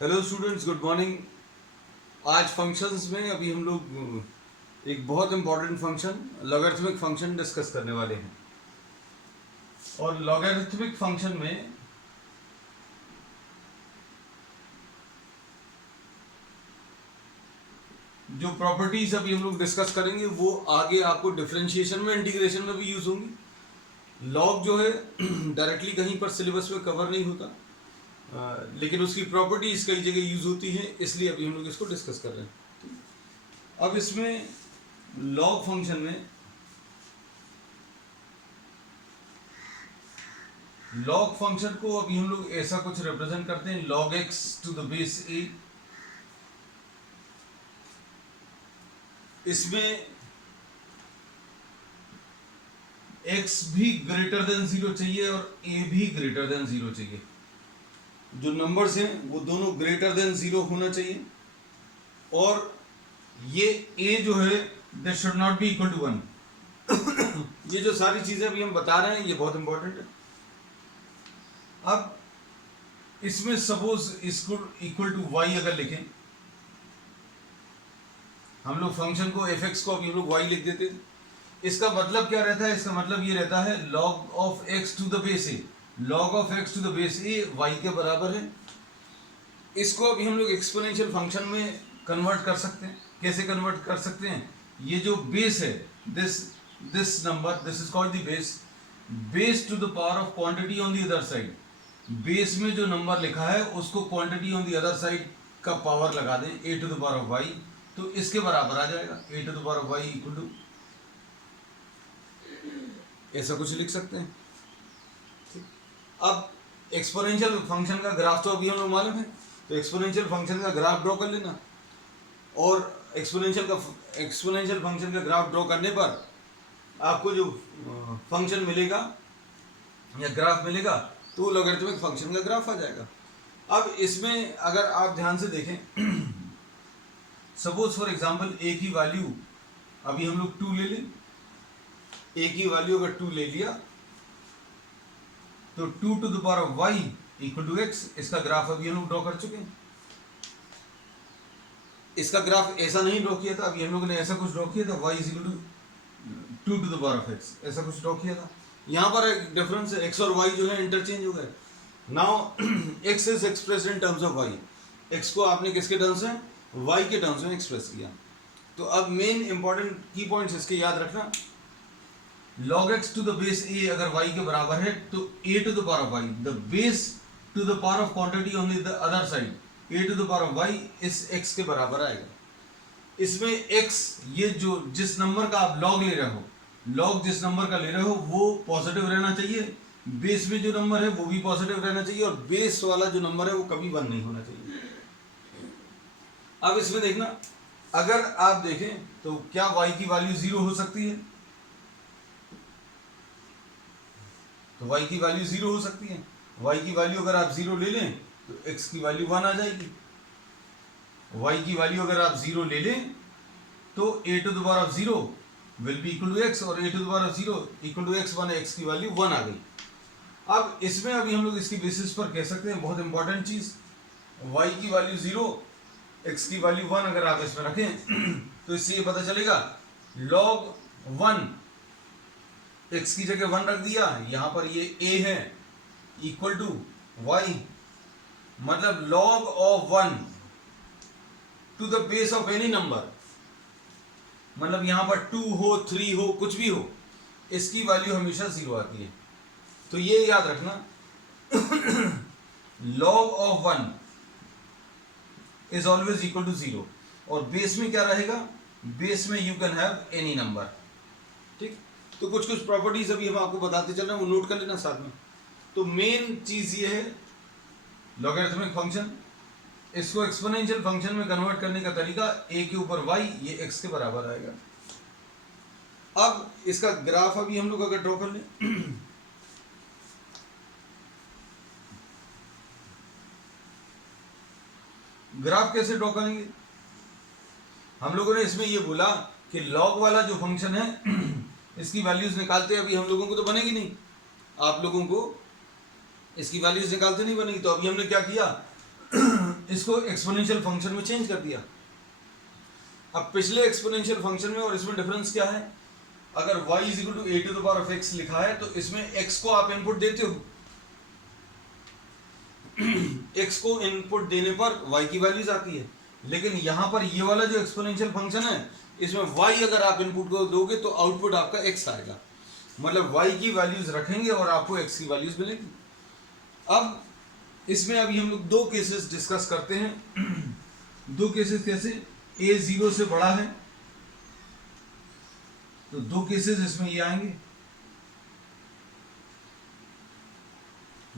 Hello students, good morning. आज functions में अभी हम लोग एक बहुत important function logarithmic function discuss करने वाले हैं। और लॉगरिथमिक फंक्शन में जो प्रॉपर्टीज अभी हम लोग डिस्कस करेंगे वो आगे आपको डिफरेंशिएशन में, इंटीग्रेशन में भी यूज होंगी। लॉग जो है डायरेक्टली कहीं पर सिलेबस में कवर नहीं होता, लेकिन उसकी प्रॉपर्टीज कई जगह यूज होती हैं, इसलिए अभी हम लोग इसको डिस्कस कर रहे हैं। अब इसमें लॉग फंक्शन में लॉग फंक्शन को अभी हम लोग ऐसा कुछ रिप्रेजेंट करते हैं, log x to the base a। इसमें x भी ग्रेटर देन 0 चाहिए और a भी ग्रेटर देन 0 चाहिए। जो नंबर्स हैं वो दोनों ग्रेटर देन 0 होना चाहिए, और ये a जो है that should not be equal to 1। ये जो सारी चीजें अभी हम बता रहे हैं ये बहुत इंपॉर्टेंट है। अब इसमें सपोज इसको इक्वल टू y अगर लिखें, हम लोग फंक्शन को fx को अभी हम लोग y लिख देते हैं। इसका मतलब क्या रहता है? इसका मतलब ये रहता है log of x to the base a, log of x to the base a y के बराबर है। इसको अभी हम लोग एक्सपोनेंशियल फंक्शन में कन्वर्ट कर सकते हैं। कैसे कन्वर्ट कर सकते हैं? ये जो बेस है, this number, this is called the base to the power of quantity on the other side. Base में जो नंबर लिखा है उसको quantity on the other side का पावर लगा दें, a to the power of y, तो इसके बराबर आ जाएगा a to the power of y equal to, ऐसा कुछ लिख सकते हैं। अब एक्सपोनेंशियल फंक्शन का ग्राफ तो अभी हम लोग मालूम है, तो एक्सपोनेंशियल फंक्शन का ग्राफ ड्रॉ कर लेना, और एक्सपोनेंशियल फंक्शन का ग्राफ ड्रॉ करने पर आपको जो फंक्शन मिलेगा या ग्राफ मिलेगा तो लॉगरिथमिक फंक्शन का ग्राफ आ जाएगा। अब इसमें अगर आप ध्यान से देखें, सपोज फॉर एग्जांपल a की वैल्यू अभी हम लोग 2 ले लें। a की वैल्यू अगर 2 ले लिया तो 2 to the power of y equal to x। इसका ग्राफ अभी हम लोग ड्रॉ कर चुके हैं। इसका ग्राफ ऐसा नहीं ड्रॉ किया था, अभी हम लोगों ने ऐसा कुछ ड्रॉ किया था, y is equal to 2 to the power of x, ऐसा कुछ ड्रॉ किया था। यहां पर एक डिफरेंस है, x और y जो है इंटरचेंज हो गए। Now x is expressed in terms of y। x को आपने किसके टर्म्स में? y के टर्म्स में एक्सप्रेस किया। तो अब मेन इंपॉर्टेंट की पॉइंट्स इसके याद रखना। log x to the base a अगर y के बराबर है तो a to the power of y, the base to the power of quantity on the other side, a to the power of y is x के बराबर आएगा। इसमें x, ये जो जिस नंबर का आप log ले रहे हो, log जिस नंबर का ले रहे हो वो पॉजिटिव रहना चाहिए, बेस में जो नंबर है वो भी पॉजिटिव रहना चाहिए, और बेस वाला जो नंबर है वो कभी 1 नहीं होना चाहिए। अब इसमें देखना, अगर आप देखें तो क्या y की वैल्यू 0 हो सकती है? तो y की वैल्यू 0 हो सकती है। y की वैल्यू अगर आप 0 ले लें तो x की वैल्यू 1 आ जाएगी। y की वैल्यू अगर आप 0 ले लें तो a to the power of 0 will be equal to x, और a to the power of 0 equal to x, माने x की वैल्यू 1 आ गई। अब इसमें अभी हम लोग इसकी बेसिस पर कह सकते हैं, बहुत इंपॉर्टेंट चीज, y की वैल्यू 0, x की वैल्यू 1 अगर आप इसमें रखें तो इससे ये पता चलेगा log 1, x की जगह 1 रख दिया, यहां पर ये a है, इक्वल टू y, मतलब log of 1 to the base of any number, मतलब यहां पर 2 हो, 3 हो, कुछ भी हो, इसकी वैल्यू हमेशा 0 आती है। तो ये याद रखना, log of 1 is always equal to 0, और बेस में क्या रहेगा? बेस में you can have any number. ठीक, तो कुछ कुछ प्रॉपर्टीज अभी हम आपको बताते चल रहे हैं, वो नोट कर लेना साथ में। तो मेन चीज ये है लॉगरिथमिक फंक्शन, इसको एक्सपोनेंशियल फंक्शन में कन्वर्ट करने का तरीका a के ऊपर y, ये x के बराबर आएगा। अब इसका ग्राफ अभी हम लोग अगर ड्रॉ कर लें, ग्राफ कैसे ड्रॉ करेंगे? हम लोगों ने इसमें ये बोला कि लॉग वाला जो फंक्शन है इसकी वैल्यूज निकालते अभी हम लोगों को तो बनेगी नहीं, आप लोगों को इसकी वैल्यूज निकालते नहीं बनेगी। तो अभी हमने क्या किया, इसको एक्सपोनेंशियल फंक्शन में चेंज कर दिया। अब पिछले एक्सपोनेंशियल फंक्शन में और इसमें डिफरेंस क्या है, अगर y is equal to a to the power of x लिखा है तो इसमें x को आप इनपुट देते हो, x को इनपुट देने पर y की वैल्यूज आती है, लेकिन यहां पर ये वाला जो एक्सपोनेंशियल फंक्शन है इसमें y अगर आप इनपुट को दोगे तो आउटपुट आपका x आएगा, मतलब y की वैल्यूज रखेंगे और आपको x की वैल्यूज मिलेगी। अब इसमें अभी हम लोग दो केसेस डिस्कस करते हैं। दो केसेस कैसे, a 0 से बड़ा है तो दो केसेस इसमें ये आएंगे।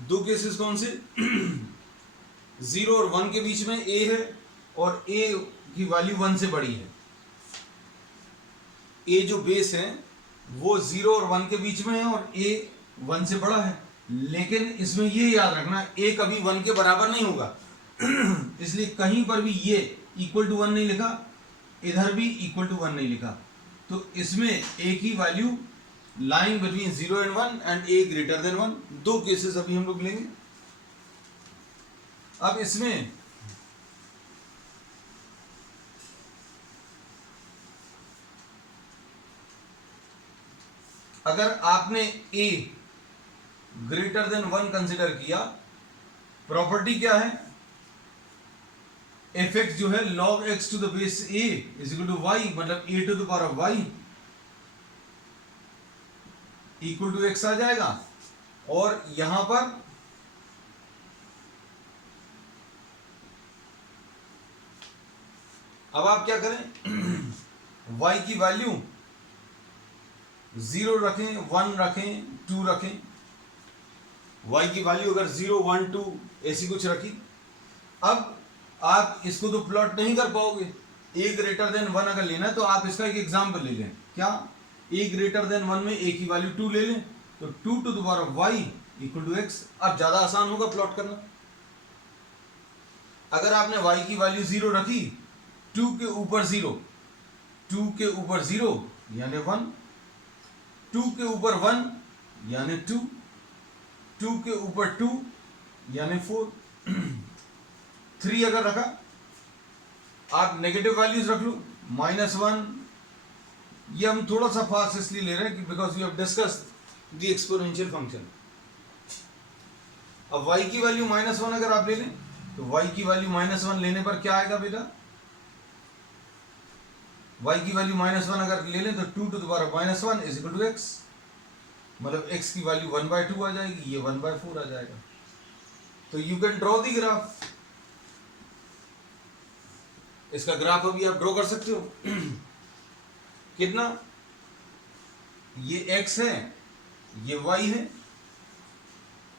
दो केसेस कौन से, 0 और 1 के बीच में a है और a की वैल्यू 1 से बड़ी है। a जो बेस है वो 0 और 1 के बीच में है और a 1 से बड़ा है, लेकिन इसमें ये याद रखना a कभी 1 के बराबर नहीं होगा। इसलिए कहीं पर भी ये इक्वल टू 1 नहीं लिखा, इधर भी इक्वल टू 1 नहीं लिखा, तो इसमें a की value lying between 0 and 1 and a greater than 1, दो केसेस अभी हम लोग लेंगे। अब इसमें अगर आपने a ग्रेटर देन 1 कंसिडर किया, प्रॉपर्टी क्या है, एफ एक्स जो है log x to the base a is equal to y, मतलब a to the power of y equal to x आ जाएगा। और यहां पर अब आप क्या करें, y की वैल्यू 0 रखें, 1 रखें, 2 रखें। y की वैल्यू अगर 0, 1, 2 ऐसी कुछ रखी। अब आप इसको तो प्लॉट नहीं कर पाओगे, a ग्रेटर देन 1 अगर लेना है तो आप इसका एक एग्जांपल ले लें। क्या, a ग्रेटर देन 1 में a की वैल्यू 2 ले लें, तो 2 to the power of y equal to x। अब ज्यादा आसान होगा प्लॉट करना। अगर आपने y की वैल्यू 0 रखी, 2 के ऊपर 0, 2 के ऊपर 0 यानी 1, 2 के ऊपर 1 यानी 2, 2 के ऊपर 2 यानी 4, 3 अगर रखा, आप नेगेटिव वैल्यूज रख लो, -1। ये हम थोड़ा सा फास्ट इसलिए ले रहे हैं because we have discussed the exponential function. अब y की वैल्यू -1 अगर आप ले लें तो y की वैल्यू -1 लेने पर क्या आएगा बेटा, y की वैल्यू -1 अगर ले लें तो 2 to the power of -1 is equal to x, मतलब x की वैल्यू 1/2 आ जाएगी, ये 1/4 आ जाएगा। तो you can draw the graph, इसका ग्राफ अभी आप ड्रॉ कर सकते हो। कितना, ये x है, ये y है,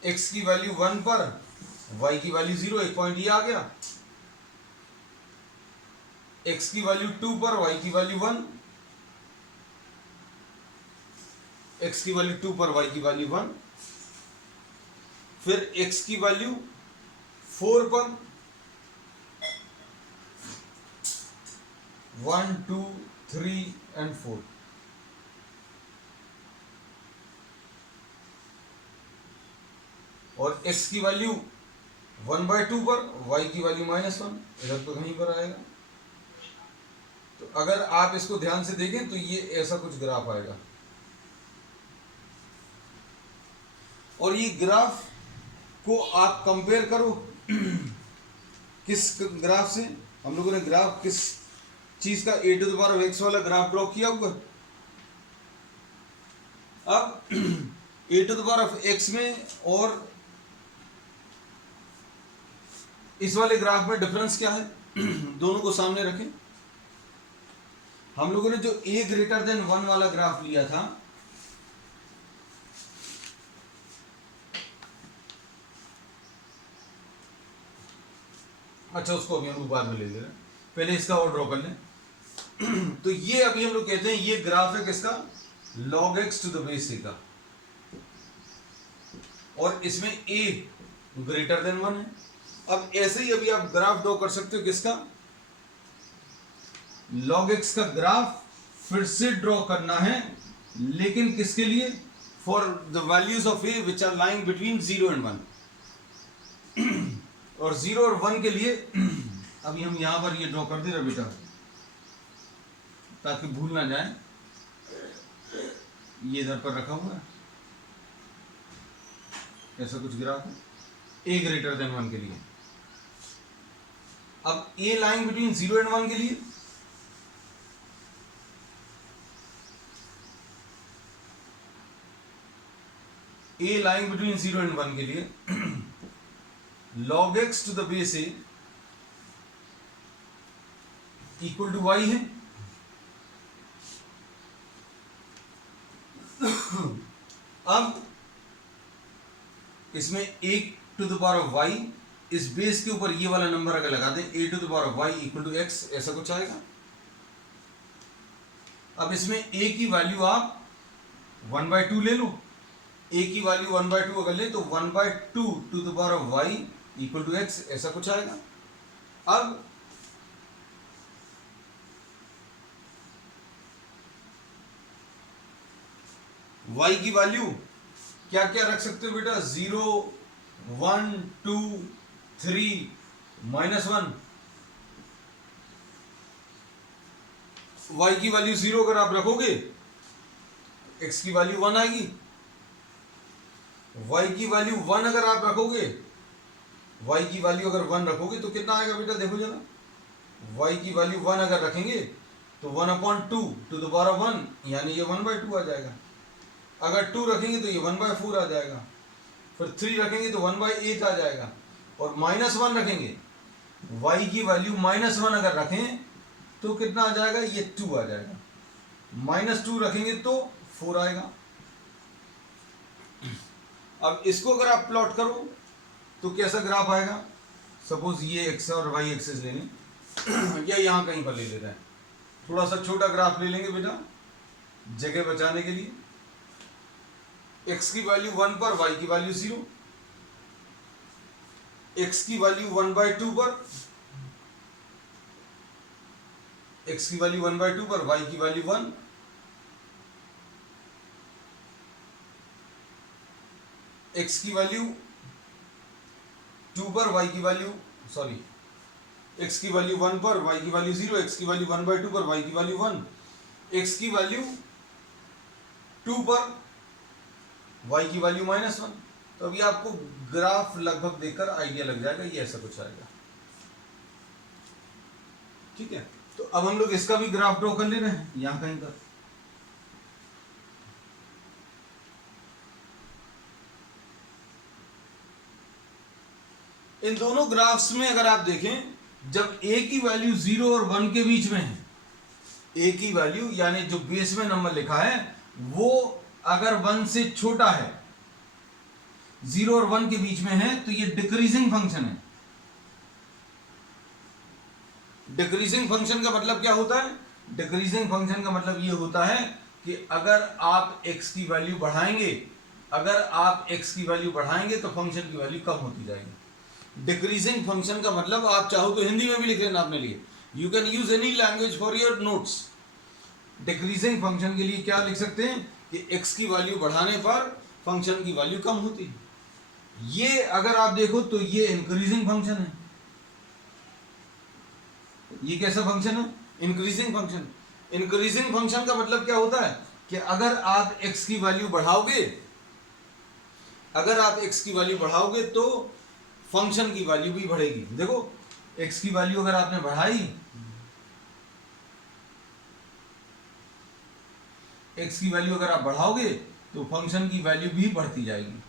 x की वैल्यू 1 पर y की वैल्यू 0, एक पॉइंट ये आ गया, x की वैल्यू 2 पर y की वैल्यू 1, x की वैल्यू 2 पर y की वैल्यू 1, फिर x की वैल्यू 4 पर 1, 2, 3 एंड 4, और x की वैल्यू 1/2 पर y की वैल्यू -1, इधर तो कहीं पर आएगा। तो अगर आप इसको ध्यान से देखें तो ये ऐसा कुछ ग्राफ आएगा, और ये ग्राफ को आप कंपेयर करो किस ग्राफ से, हम लोगों ने ग्राफ किस चीज का, a to the power of x वाला ग्राफ ड्रॉ किया हुआ। अब a to the power of x में और इस वाले ग्राफ में डिफरेंस क्या है, दोनों को सामने रखें। हम लोगों ने जो a ग्रेटर देन 1 वाला ग्राफ लिया था, अच्छा उसको अभी हम लोग बाद में ले ले रहे हैं, पहले इसका और ड्रॉ कर लें। तो ये अभी हम लोग कहते हैं ये ग्राफ है किसका, log x to the base a का, और इसमें a ग्रेटर देन 1 है। अब ऐसे ही अभी आप ग्राफ ड्रॉ कर सकते हो किसका, log x का ग्राफ फिर से ड्रॉ करना है, लेकिन किसके लिए, for the values of a which are lying between 0 and 1। और 0 और 1 के लिए अभी हम यहां पर ये ड्रॉ कर दे रहे बेटा, ताकि भूल ना जाए। ये इधर पर रखा हुआ है, ऐसा कुछ ग्राफ है a ग्रेटर देन 1 के लिए। अब a लाइंग बिटवीन 0 एंड 1 के लिए a lying between 0 and 1 के लिए log x to the base a equal to y है। अब इसमें a to the power of y, इस बेस के ऊपर ये वाला नंबर अगर लगा दें a to the power of y equal to x, ऐसा कुछ आएगा। अब इसमें a की वैल्यू आप 1/2 ले लो, a की वैल्यू 1/2 अगर ले तो 1/2 to the power of y equal to x, ऐसा कुछ आएगा। अब y की वैल्यू क्या क्या रख सकते हो बेटा, 0 1 2 3 -1। y की वैल्यू 0 अगर आप रखोगे x की वैल्यू 1 आएगी। y की वैल्यू 1 अगर आप रखोगे, y की वैल्यू अगर 1 रखोगे तो कितना आएगा बेटा, देखो जरा, y की वैल्यू 1 अगर रखेंगे तो 1/2 टू द पावर ऑफ 1, यानी ये 1/2 आ जाएगा। अगर 2 रखेंगे तो ये 1/4 आ जाएगा। फिर 3 रखेंगे तो 1/8 आ जाएगा। और -1 रखेंगे, y की वैल्यू -1 अगर रखें तो कितना आ जाएगा, ये 2 आ जाएगा। -2 रखेंगे तो 4 आएगा। अब इसको अगर आप प्लॉट करो तो कैसा ग्राफ आएगा, सपोज ये एक्स और वाई एक्सिस ले लें या यहां कहीं पर ले लेते हैं, थोड़ा सा छोटा ग्राफ ले लेंगे बेटा जगह बचाने के लिए। x की वैल्यू 1 पर, y की वैल्यू 0, x की वैल्यू 1/2 पर, x की वैल्यू 1/2 पर, y की वैल्यू 1, x की वैल्यू 2 पर, y की वैल्यू x की वैल्यू 1 पर, y की वैल्यू 0, x की वैल्यू 1/2 पर, y की वैल्यू 1, x की वैल्यू 2 पर, y की वैल्यू -1। तो अभी आपको ग्राफ लगभग देखकर आइडिया लग जाएगा, ये ऐसा कुछ आएगा। ठीक है, तो अब हम लोग इसका भी ग्राफ ड्रॉ कर ले रहे हैं यहां कहीं पर। इन दोनों ग्राफ्स में अगर आप देखें, जब a की वैल्यू 0 और 1 के बीच में है, a की वैल्यू यानी जो बेस में नंबर लिखा है वो अगर 1 से छोटा है, 0 और 1 के बीच में है, तो ये डिक्रीजिंग फंक्शन है। डिक्रीजिंग फंक्शन का मतलब क्या होता है, डिक्रीजिंग फंक्शन का मतलब ये होता है कि अगर आप x की वैल्यू बढ़ाएंगे, अगर आप x की वैल्यू बढ़ाएंगे तो फंक्शन की वैल्यू कम होती जाएगी। डिक्रीजिंग फंक्शन का मतलब आप चाहो तो हिंदी में भी लिख लेना अपने लिए, you can use any language for your notes. Decreasing function के लिए क्या लिख सकते हैं कि x की वैल्यू बढ़ाने पर फंक्शन की वैल्यू कम होती है। ये अगर आप देखो तो ये इंक्रीजिंग फंक्शन है। ये कैसा फंक्शन है, इंक्रीजिंग फंक्शन। इंक्रीजिंग फंक्शन का मतलब क्या होता है कि अगर आप x की वैल्यू बढ़ाओगे, अगर आप x की वैल्यू बढ़ाओगे तो फंक्शन की वैल्यू भी बढ़ेगी। देखो x की वैल्यू अगर आपने बढ़ाई, x की वैल्यू अगर आप बढ़ाओगे तो फंक्शन की वैल्यू भी बढ़ती जाएगी।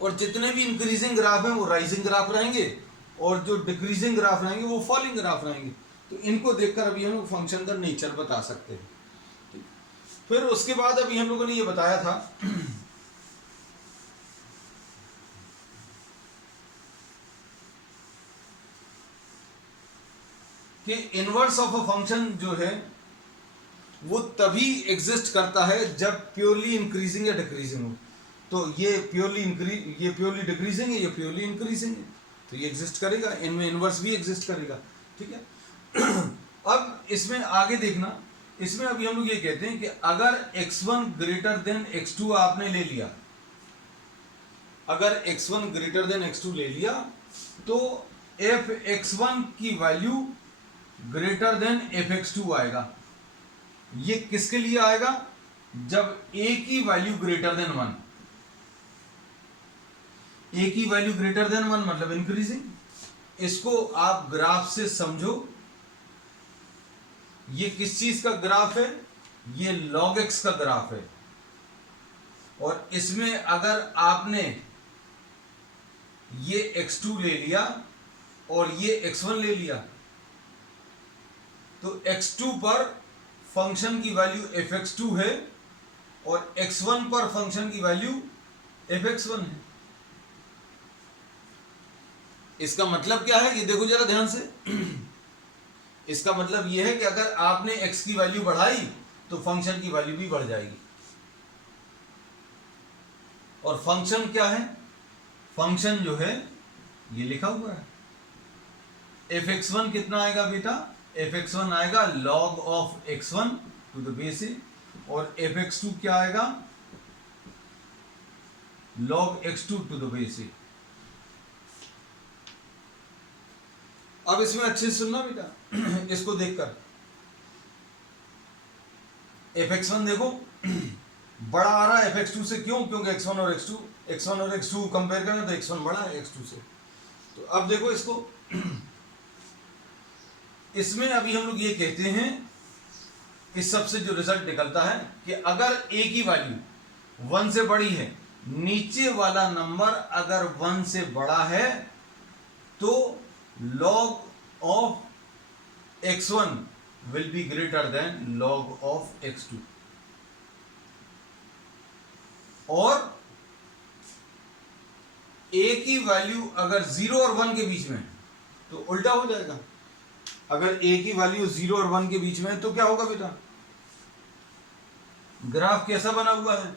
और जितने भी इंक्रीजिंग ग्राफ हैं वो राइजिंग ग्राफ रहेंगे, और जो डिक्रीजिंग ग्राफ रहेंगे वो फॉलिंग ग्राफ रहेंगे। तो इनको देखकर अभी हम लोग फंक्शन का नेचर बता सकते हैं। फिर उसके बाद अभी हम लोगों ने ये बताया था कि इनवर्स ऑफ अ फंक्शन जो है वो तभी एग्जिस्ट करता है जब प्योरली इंक्रीजिंग या डिक्रीजिंग हो। तो ये प्योरली डिक्रीजिंग है, ये प्योरली इंक्रीजिंग है, तो ये एग्जिस्ट करेगा, इनमें इनवर्स भी एग्जिस्ट करेगा। ठीक है अब इसमें आगे देखना, इसमें अभी हम लोग ये कहते हैं कि अगर x1 ग्रेटर देन x2 आपने ले लिया, अगर x1 ग्रेटर देन x2 ले लिया तो fx1 की वैल्यू ग्रेटर देन fx2 आएगा। ये किसके लिए आएगा? जब a की वैल्यू ग्रेटर देन 1, a की वैल्यू ग्रेटर देन 1 मतलब इंक्रीजिंग। इसको आप ग्राफ से समझो, ये किस चीज का ग्राफ है? ये log x का ग्राफ है। और इसमें अगर आपने ये x2 ले लिया और ये x1 ले लिया तो x2 पर फंक्शन की वैल्यू fx2 है और x1 पर फंक्शन की वैल्यू fx1 है। इसका मतलब क्या है? ये देखो जरा ध्यान से। इसका मतलब यह है कि अगर आपने x की वैल्यू बढ़ाई तो फंक्शन की वैल्यू भी बढ़ जाएगी। और फंक्शन क्या है? फंक्शन जो है ये लिखा हुआ है। fx1 कितना आएगा बेटा? fx1 आएगा log of x1 to the base a, और fx2 क्या आएगा? log x2 to the base a. अब इसमें अच्छे से सुनना बेटा, इसको देखकर। fx1 देखो बड़ा आ रहा है fx2 से। क्यों? क्योंकि x1 और x2 कंपेयर करें तो x1 बड़ा है x2 से। तो अब देखो इसको, इसमें अभी हम लोग ये कहते हैं, इस सब से जो रिजल्ट निकलता है कि अगर a की वैल्यू 1 से बड़ी है, नीचे वाला नंबर अगर 1 से बड़ा है तो log of x1 will be greater than log of x2। और a की वैल्यू अगर 0 और 1 के बीच में है तो उल्टा हो जाएगा। अगर a की वैल्यू 0 और 1 के बीच में है तो क्या होगा बेटा? ग्राफ कैसा बना हुआ है?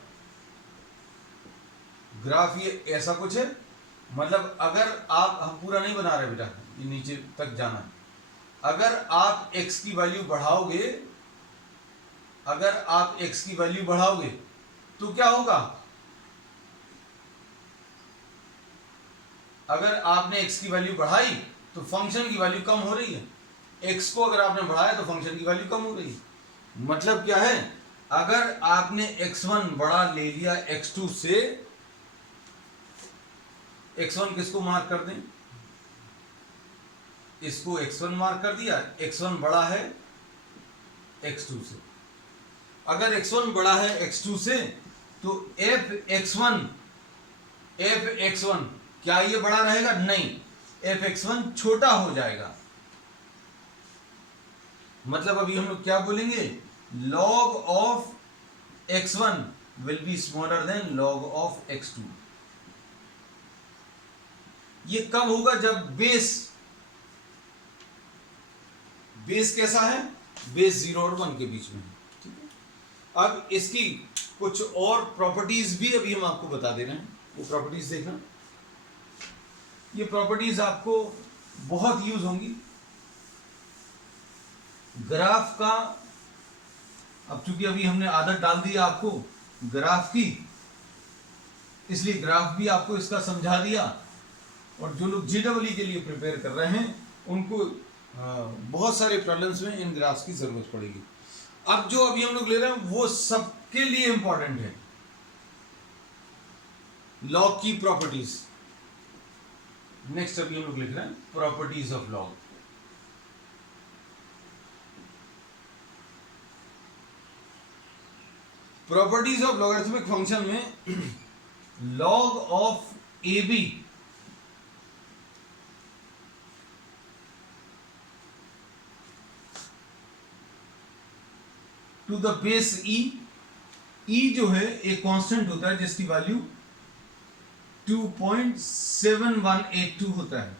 ग्राफ ये ऐसा कुछ है। मतलब अगर आप, हम पूरा नहीं बना रहे बेटा, ये नीचे तक जाना है। अगर आप x की वैल्यू बढ़ाओगे, अगर आप x की वैल्यू बढ़ाओगे तो क्या होगा? अगर आपने x की वैल्यू बढ़ाई तो फंक्शन की वैल्यू कम हो रही है। x को अगर आपने बढ़ाया तो फंक्शन की वैल्यू कम हो रही है। मतलब क्या है? अगर आपने x1 बड़ा ले लिया x2 से, x1 किसको मार्क कर दें? इसको x1 मार्क कर दिया। x1 बड़ा है x2 से। अगर x1 बड़ा है x2 से तो fx1 क्या ये बड़ा रहेगा? नहीं, fx1 छोटा हो जाएगा। मतलब अभी हम लोग क्या बोलेंगे? log of x1 will be smaller than log of x2। ये कब होगा? जब बेस कैसा है? बेस 0 और 1 के बीच में। ठीक है। अब इसकी कुछ और प्रॉपर्टीज भी अभी हम आपको बता दे रहे हैं, वो प्रॉपर्टीज देखना। ये प्रॉपर्टीज आपको बहुत यूज होंगी ग्राफ का। अब चूंकि अभी हमने आदत डाल दी आपको ग्राफ की, इसलिए ग्राफ भी आपको इसका समझा दिया। और जो लोग JEE के लिए प्रिपेयर कर रहे हैं उनको बहुत सारे प्रॉब्लम्स में इन ग्राफ्स की जरूरत पड़ेगी। अब जो अभी हम लोग ले रहे हैं वो सबके लिए इंपॉर्टेंट है। लॉग की प्रॉपर्टीज, नेक्स्ट अभी हम लोग लिख रहे हैं properties of log. Properties of logarithmic function में log of AB to the base E जो है एक कांस्टेंट होता है जिसकी वैल्यू 2.7182 होता है।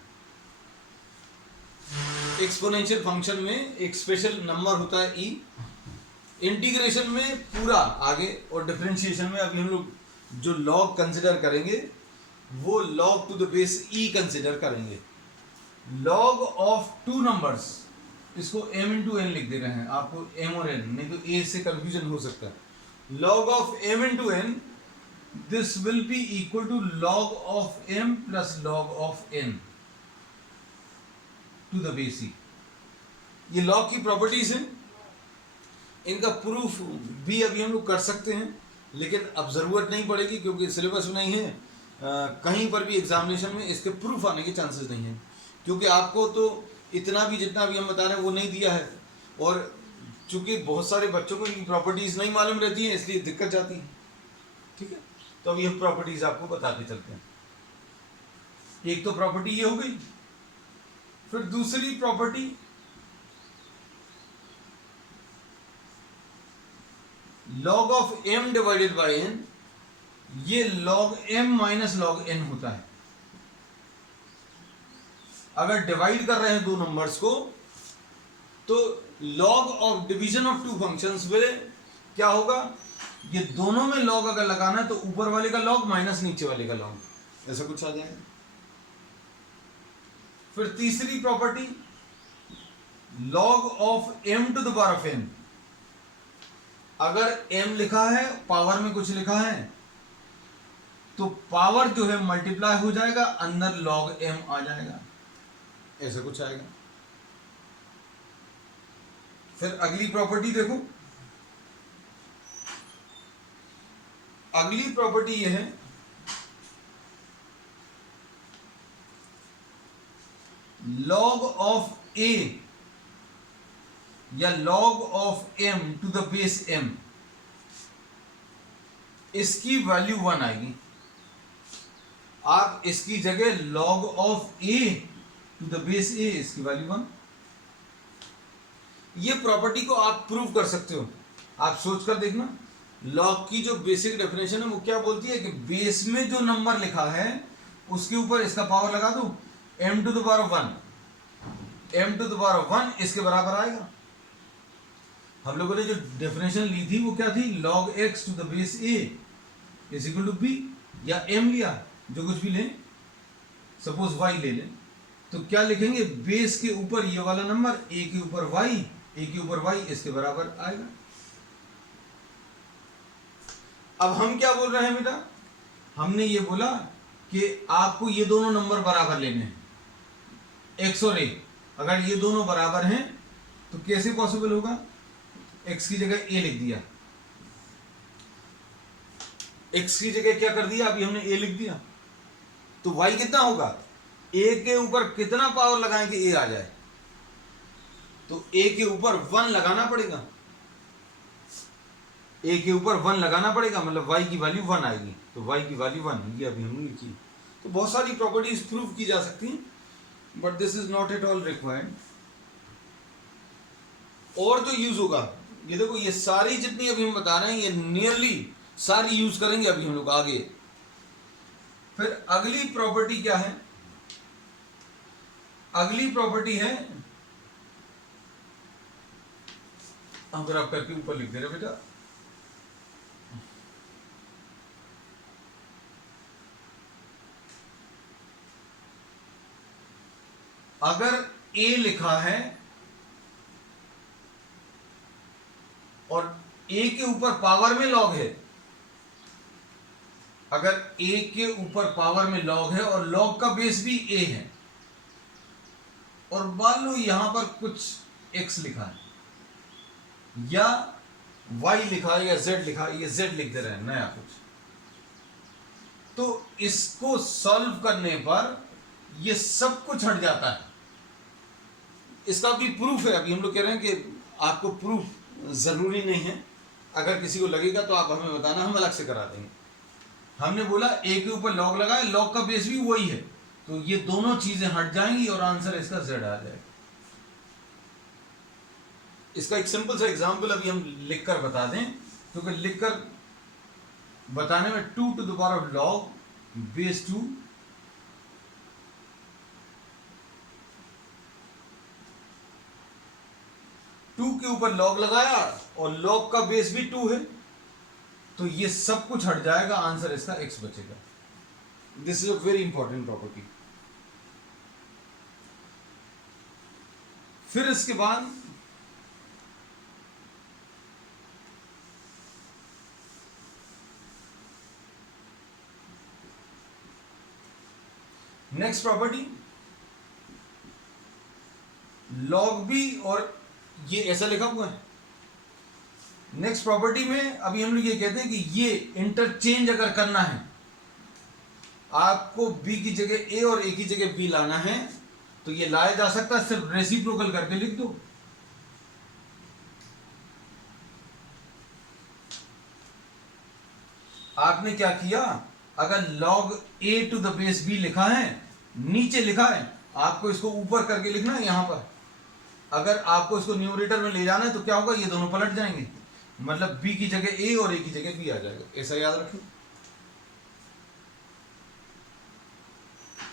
एक्सपोनेंशियल फंक्शन में एक स्पेशल नंबर होता है E। इंटीग्रेशन में पूरा आगे, और डिफरेंशिएशन में अभी हम लोग जो लॉग कंसिडर करेंगे वो log to the base E consider करेंगे। लॉग ऑफ टू नंबर्स, इसको m इंटू एन लिख दे रहे हैं, आपको m और n, नहीं तो a से कंफ्यूजन हो सकता है। log of m into n this will be equal to log of m plus log of n to the base e. ये लॉग की प्रॉपर्टीज हैं, इनका प्रूफ भी अभी हम लोग कर सकते हैं, लेकिन अब ज़रूरत नहीं पड़ेगी क्योंकि सिलेबस में नहीं है। कहीं पर भी एग्जामिनेशन में इसके प्रूफ आने के चांसेस नहीं हैं, क्योंकि आपको तो इतना भी जितना भी हम बता रहे हैं वो नहीं दिया है, और चूंकि बहुत सारे बच्चों को इनकी प्रॉपर्टीज़ नहीं मालूम रहती हैं इसलिए दिक्कत जाती है। ठीक है, तो अब ये प्रॉपर्टीज़ आपको बताते चलते हैं। एक तो प्रॉपर्टी ये हो गई, फिर दूसरी property log of m divided by n, ये log m minus log n होता है। अगर डिवाइड कर रहे हैं दो नंबर्स को तो log of division of two functions में क्या होगा, ये दोनों में log अगर लगाना है तो ऊपर वाले का log माइनस नीचे वाले का log, ऐसा कुछ आ जाएगा। फिर तीसरी property log of m to the power of n, अगर m लिखा है पावर में कुछ लिखा है तो पावर जो है मल्टीप्लाई हो जाएगा, अंदर log m आ जाएगा, ऐसा कुछ आएगा। फिर अगली प्रॉपर्टी देखो, अगली प्रॉपर्टी यह है log ऑफ a या log of m to the base m, इसकी वैल्यू 1 आएगी। आप इसकी जगह log of a to the base a, इसकी वैल्यू 1। ये प्रॉपर्टी को आप प्रूव कर सकते हो, आप सोच कर देखना। log की जो बेसिक डेफिनेशन है वो क्या बोलती है कि बेस में जो नंबर लिखा है उसके ऊपर इसका पावर लगा दो, m to the power 1, m to the power 1 इसके बराबर आएगा। हम लोगों ने जो डेफिनेशन ली थी वो क्या थी, log x to the base a is equal to b, या m लिया जो कुछ भी लें, सपोज y ले लें, तो क्या लिखेंगे, बेस के ऊपर ये वाला नंबर, a के ऊपर y, a के ऊपर y इसके बराबर आएगा। अब हम क्या बोल रहे हैं बेटा, हमने ये बोला कि आपको ये दोनों नंबर बराबर लेने हैं, x और a। अगर ये दोनों बराबर हैं तो कैसे पॉसिबल होगा, x की जगह a लिख दिया, x की जगह क्या कर दिया, अभी हमने a लिख दिया, तो y कितना होगा, a के ऊपर कितना पावर लगाएं कि a आ जाए, तो a के ऊपर 1 लगाना पड़ेगा, a के ऊपर 1 लगाना पड़ेगा, मतलब y की वैल्यू 1 आएगी, तो y की वैल्यू 1, ये अभी हमने लिखी। तो बहुत सारी प्रॉपर्टीज प्रूव की जा सकती हैं, but this is not at all required. और जो यूज होगा, ये देखो, ये सारी जितनी अभी हम बता रहे हैं ये नियरली सारी यूज करेंगे अभी हम लोग आगे। फिर अगली प्रॉपर्टी क्या है, अगली प्रॉपर्टी है, अगर आप करके ऊपर लिख दे रहे बेटा, अगर a लिखा है और a के ऊपर पावर में log है, अगर a के ऊपर पावर में log है और log का बेस भी a है, और मान लो यहां पर कुछ x लिखा है या y लिखा है या z लिखा है, ये z लिख दे रहे हैं नया कुछ, तो इसको सॉल्व करने पर ये सब कुछ हट जाता है। इसका भी प्रूफ है, अभी हम लोग कह रहे हैं कि आपको प्रूफ जरूरी नहीं है, अगर किसी को लगेगा तो आप हमें बताना, हम अलग से करा देंगे। हमने बोला a के ऊपर log लगाए, log का बेस भी वही है, तो ये दोनों चीजें हट जाएंगी और आंसर इसका z आ जाएगा। इसका एक सिंपल सा एग्जांपल अभी हम लिखकर बता दें, क्योंकि लिखकर बताने में 2 to the power of log base 2 2 के ऊपर log लगाया और log का बेस भी 2 है, तो ये सब कुछ हट जाएगा, आंसर इसका x बचेगा। This is a very important property. फिर इसके बाद नेक्स्ट प्रॉपर्टी log b, और ये ऐसा लिखा हुआ है। नेक्स्ट प्रॉपर्टी में अभी हम लोग ये कहते हैं कि ये इंटरचेंज अगर करना है, आपको b की जगह a और a की जगह b लाना है, तो ये लाया जा सकता है, सिर्फ रेसिप्रोकल करके लिख दो। आपने क्या किया, अगर log a to the base b लिखा है, नीचे लिखा है, आपको इसको ऊपर करके लिखना है यहां पर। अगर आपको इसको न्यूमरेटर में ले जाना है तो क्या होगा, ये दोनों पलट जाएंगे, मतलब b की जगह a और a की जगह b आ जाएगा, ऐसा याद रखें।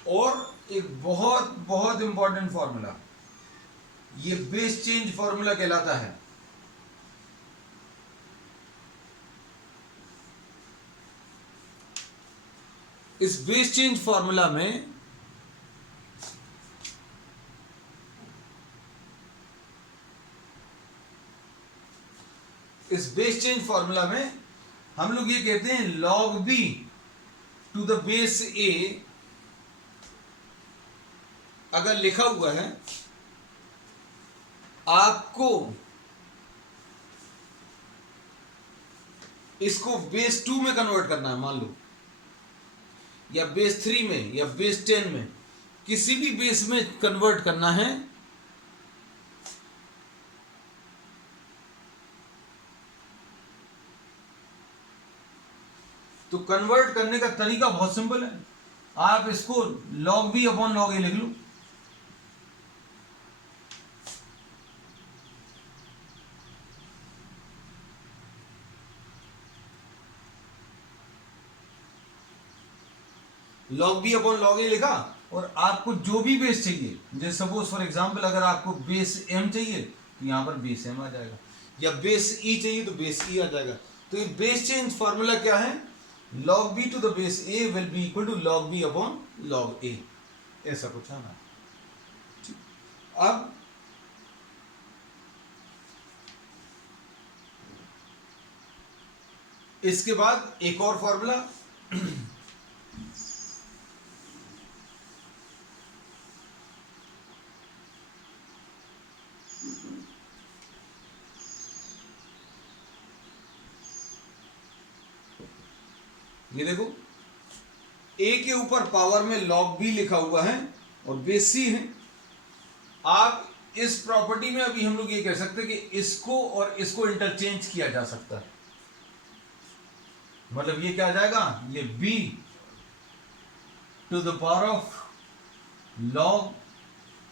और एक बहुत बहुत इंपॉर्टेंट फॉर्मूला, ये बेस चेंज फॉर्मूला कहलाता है। इस बेस चेंज फॉर्मूला में हम लोग ये कहते हैं log b to the base a अगर लिखा हुआ है, आपको इसको बेस 2 में कन्वर्ट करना है, मान लो, या बेस 3 में, या बेस 10 में, किसी भी बेस में कन्वर्ट करना है। तो कन्वर्ट करने का तरीका बहुत सिंपल है, आप इसको log b upon log a लिख लो। log b upon log a लिखा, और आपको जो भी बेस चाहिए, जैसे सपोज फॉर एग्जांपल अगर आपको बेस m चाहिए तो यहां पर बेस m आ जाएगा, या बेस e चाहिए तो बेस e आ जाएगा। तो ये बेस चेंज फॉर्मूला क्या है, log b to the base a will be equal to log b upon log a, ऐसा कुछ आना। अब इसके बाद एक और फॉर्मूला, ये देखो, a के ऊपर पावर में log b लिखा हुआ है और बेस c है। आप इस प्रॉपर्टी में अभी हम लोग ये कह सकते हैं कि इसको और इसको इंटरचेंज किया जा सकता है, मतलब ये क्या आ जाएगा, ये b to the power of log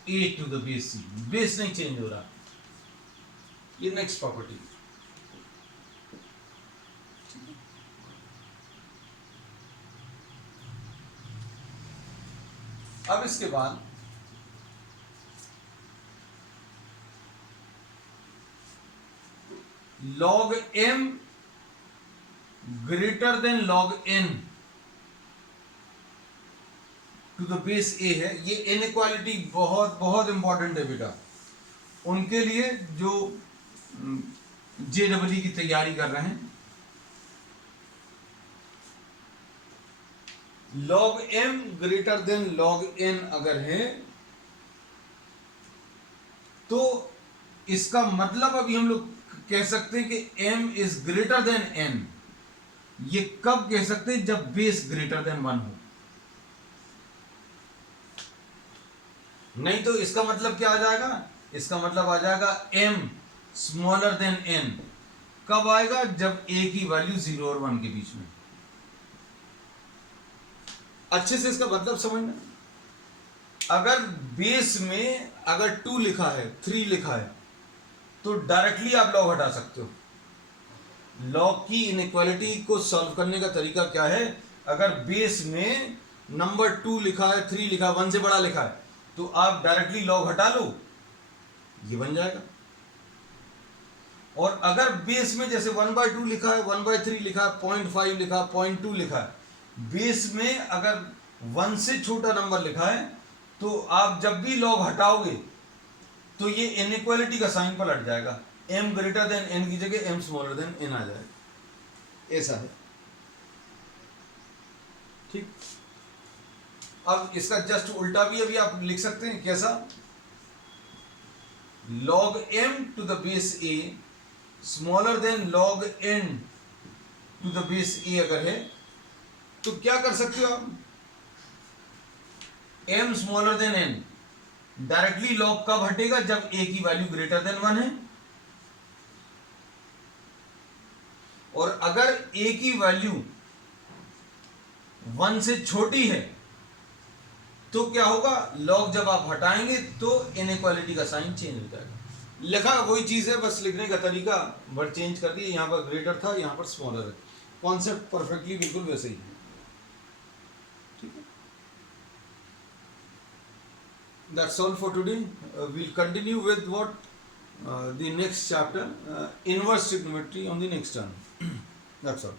a to the base c, base नहीं चेंज हो रहा। ये नेक्स्ट प्रॉपर्टी। अब इसके बाद log m greater than log n to the base a है। ये इनइक्वालिटी बहुत बहुत इंपॉर्टेंट है बेटा, उनके लिए जो JEE की तैयारी कर रहे हैं। log m greater than log n अगर है तो इसका मतलब अभी हम लोग कह सकते हैं कि m is greater than n। ये कब कह सकते हैं, जब बेस ग्रेटर देन 1 हो, नहीं तो इसका मतलब क्या आ जाएगा, इसका मतलब आ जाएगा m स्मॉलर देन n। कब आएगा, जब a की वैल्यू 0 और 1 के बीच में। अच्छे से इसका मतलब समझना, अगर बेस में अगर 2 लिखा है, 3 लिखा है, तो डायरेक्टली आप लॉग हटा सकते हो। लॉग की इनइक्वालिटी को सॉल्व करने का तरीका क्या है, अगर बेस में नंबर 2 लिखा है, 3 लिखा है, 1 से बड़ा लिखा है, तो आप डायरेक्टली लॉग हटा लो, ये बन जाएगा। और अगर बेस में जैसे 1/2 लिखा है, 1/3 लिखा है, 0.5 लिखा है, 0.2 लिखा है, बेस में अगर 1 से छोटा नंबर लिखा है, तो आप जब भी लॉग हटाओगे तो ये इनइक्वालिटी का साइन पलट जाएगा, m ग्रेटर देन n की जगह m स्मॉलर देन n आ जाएगा, ऐसा है। ठीक, अब इसका जस्ट उल्टा भी अभी आप लिख सकते हैं, कैसा? log m to the base a smaller than log n to the base a अगर है तो क्या कर सकते हो आप? m smaller than n directly log कब हटेगा? जब a की वैल्यू ग्रेटर देन 1 है, और अगर a की वैल्यू 1 से छोटी है तो क्या होगा? log जब आप हटाएंगे तो इनइक्वालिटी का साइन चेंज हो जाएगा। लिखा वही चीज है, बस लिखने का तरीका वर्ड चेंज कर दिया। यहां पर ग्रेटर था, यहां पर स्मॉलर है। कॉन्सेप्ट परफेक्टली बिल्कुल वैसे ही है, ठीक है। That's all for today. We'll continue with what the next chapter, inverse trigonometry on the next term. That's all.